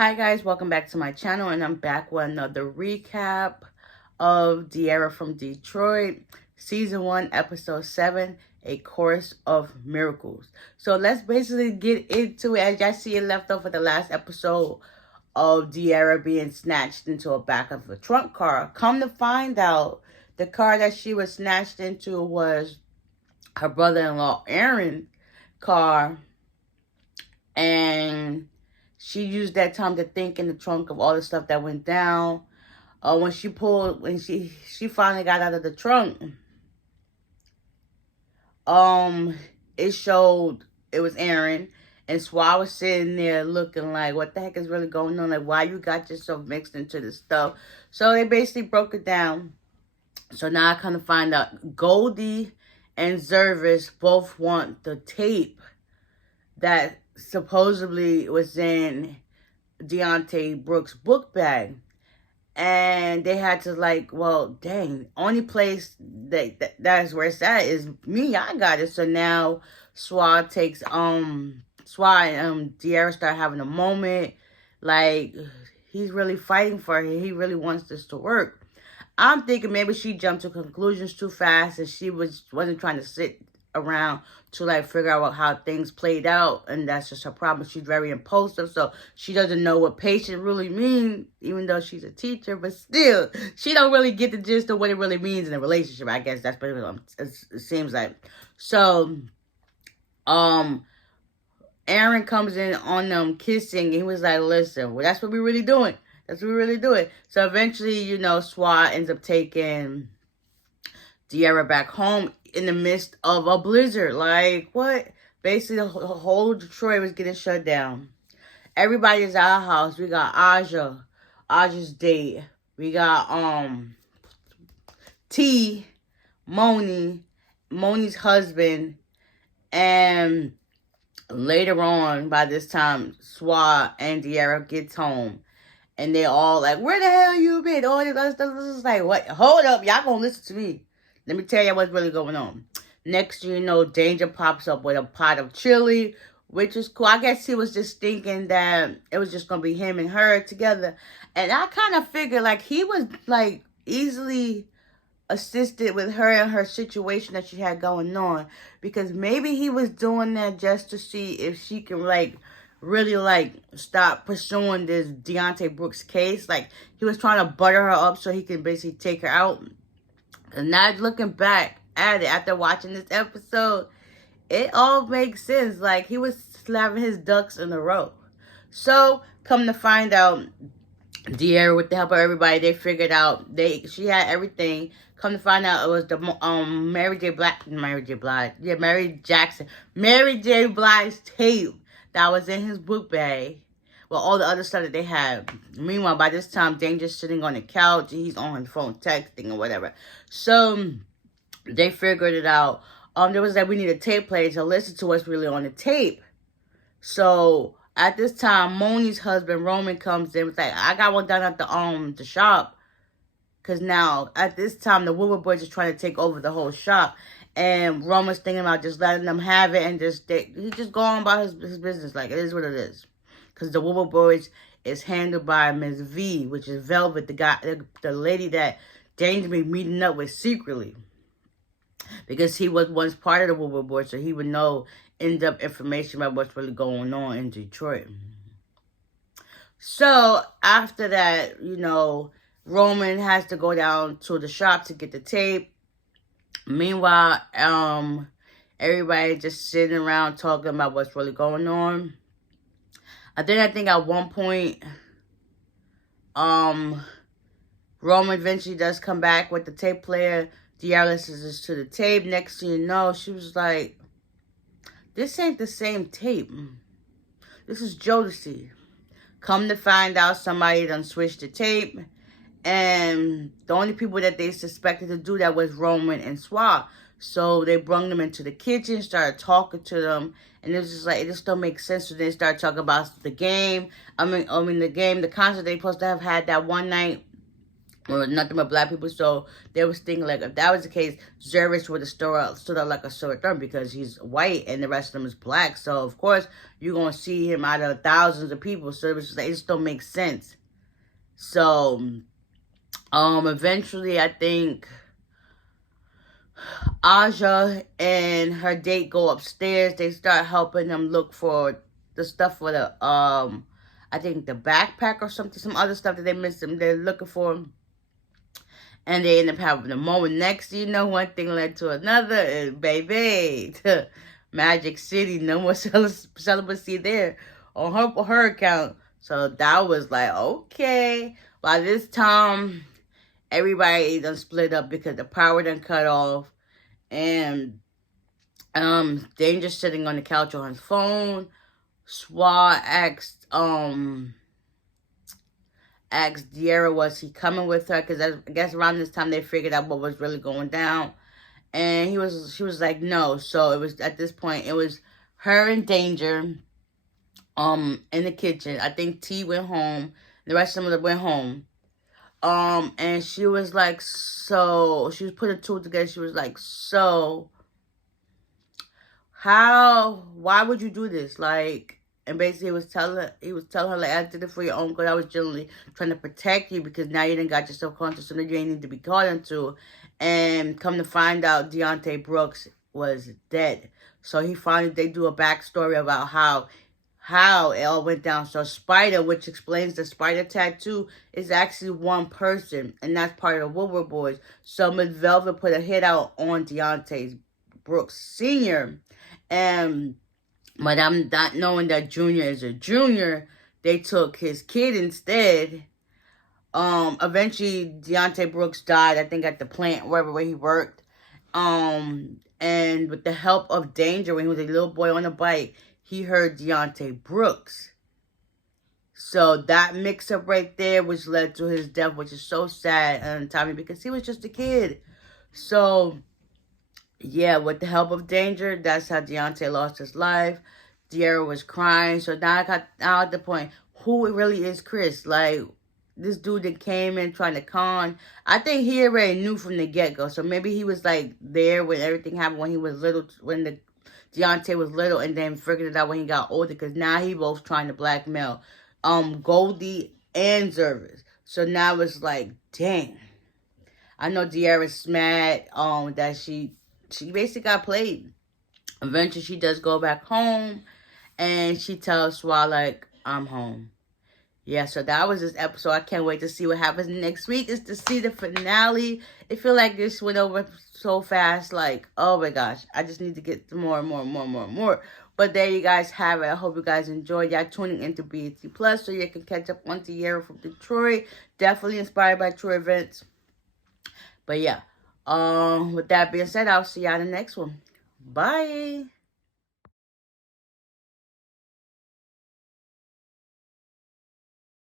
Hi guys, welcome back to my channel, and I'm back with another recap of Diarra from Detroit, Season 1, Episode 7, A Course of Miracles. So let's basically get into it. As y'all see, it left off with the last episode of Diarra being snatched into a back of a trunk car. Come to find out, the car that she was snatched into was her brother-in-law Aaron's car, and she used that time to think in the trunk of all the stuff that went down. When she finally got out of the trunk, it showed it was Aaron, and S1XE was sitting there looking like, what the heck is really going on? Like, why you got yourself mixed into this stuff? So they basically broke it down. So now I kind of find out Goldie and Zervis both want the tape that supposedly was in Deontay Brooks' book bag. And they had to, like, well, dang, only place that's where it's at is me. I got it. So now S1XE takes S1XE and Diarra start having a moment. Like, he's really fighting for her. He really wants this to work. I'm thinking maybe she jumped to conclusions too fast, and she wasn't trying to sit around to like figure out how things played out, and that's just her problem. She's very impulsive, so she doesn't know what patient really means, even though she's a teacher, but still she don't really get the gist of what it really means in a relationship. I guess that's what it seems like. So Aaron comes in on them kissing, and he was like, listen, well, that's what we're really doing. That's what we're really doing. So eventually, you know, S1XE ends up taking Diarra back home in the midst of a blizzard. Like, what? Basically, the whole Detroit was getting shut down. Everybody's at our house. We got Aja's date. We got T, Moni's husband, and later on, by this time, S1XE and Diarra gets home. And they all like, where the hell you been? All this other stuff. This is like, what? Hold up. Y'all gonna listen to me. Let me tell you what's really going on. Next, you know, Danger pops up with a pot of chili, which is cool. I guess he was just thinking that it was just going to be him and her together. And I kind of figured, like, he was, like, easily assisted with her and her situation that she had going on. Because maybe he was doing that just to see if she can, like, really, like, stop pursuing this Deontay Brooks case. Like, he was trying to butter her up so he can basically take her out. And now looking back at it after watching this episode, it all makes sense. Like, he was slapping his ducks in a row. So, come to find out, Diarra, with the help of everybody, they figured out she had everything. Come to find out, it was the Mary J. Blige's tape that was in his book bag. Well, all the other stuff that they had. Meanwhile, by this time, Danger's sitting on the couch. He's on his phone texting or whatever. So, they figured it out. There was that we need a tape player to listen to what's really on the tape. So, at this time, Moni's husband, Roman, comes in. It's like, I got one done at the shop. Because now, at this time, the Woodward boys are trying to take over the whole shop. And Roman's thinking about just letting them have it and he just go on about his business. Like, it is what it is. Because the Woodward boys is handled by Ms. V, which is Velvet, the lady that Danger be meeting up with secretly. Because he was once part of the Woodward boys, so he would know in-depth information about what's really going on in Detroit. So, after that, you know, Roman has to go down to the shop to get the tape. Meanwhile, everybody just sitting around talking about what's really going on. I think at one point, Roman eventually does come back with the tape player. Diarra listens to the tape. Next thing you know, she was like, this ain't the same tape. This is Jodeci. Come to find out, somebody done switched the tape. And the only people that they suspected to do that was Roman and S1XE. So they brought them into the kitchen, started talking to them. And it was just like, it just don't make sense. So they started talking about the game. The concert they supposed to have had that one night or nothing but black people. So they was thinking like if that was the case, Zervis would have stood out like a sore thumb because he's white and the rest of them is black. So of course you're gonna see him out of thousands of people. So it was just like, it just don't make sense. So eventually I think Aja and her date go upstairs. They start helping them look for the stuff for the I think the backpack or something, some other stuff that they missed them. They're looking for. And they end up having a moment. Next, you know, one thing led to another. And baby, Magic City, no more celibacy there on her account. So that was like, okay. By this time, everybody done split up because the power done cut off. And Danger sitting on the couch on his phone. SWA asked Diarra was he coming with her, because I guess around this time they figured out what was really going down, and she was like no. So it was at this point it was her and Danger in the kitchen. I think T went home, the rest of them went home, and she was like, so she was putting two together. She was like, so why would you do this, like? And basically, he was telling her, like, I did it for your own good. I was generally trying to protect you because now you didn't got yourself conscious something you ain't need to be caught into. And come to find out, Deontay Brooks was dead. So they do a backstory about how it all went down. So Spider, which explains the Spider tattoo, is actually one person, and that's part of the Woodward Boys. So Miss Velvet put a hit out on Deontay Brooks Sr., and but I'm not knowing that Junior is a junior, they took his kid instead. Eventually Deontay Brooks died, I think at the plant, wherever he worked. And with the help of Danger, when he was a little boy on a bike, he heard Deontay Brooks. So that mix-up right there, which led to his death, which is so sad and untimely because he was just a kid. So yeah, with the help of Danger, that's how Deontay lost his life. Diarra was crying. So now now at the point, who really is Chris? Like, this dude that came in trying to con. I think he already knew from the get-go. So maybe he was like there when everything happened when he was little, when the Deontay was little, and then figured it out when he got older. Because now he both trying to blackmail Goldie and Zervis. So now it's like, dang. I know Diarra's mad that she basically got played. Eventually, she does go back home, and she tells SWA, like, I'm home. Yeah, so that was this episode. I can't wait to see what happens next week. Is to see the finale. I feel like this went over so fast. Like, oh my gosh. I just need to get more and more and more and more and more. But there you guys have it. I hope you guys enjoyed. Y'all tuning into BET Plus so you can catch up on Diarra from Detroit. Definitely inspired by true events. But yeah, with that being said, I'll see y'all in the next one. Bye.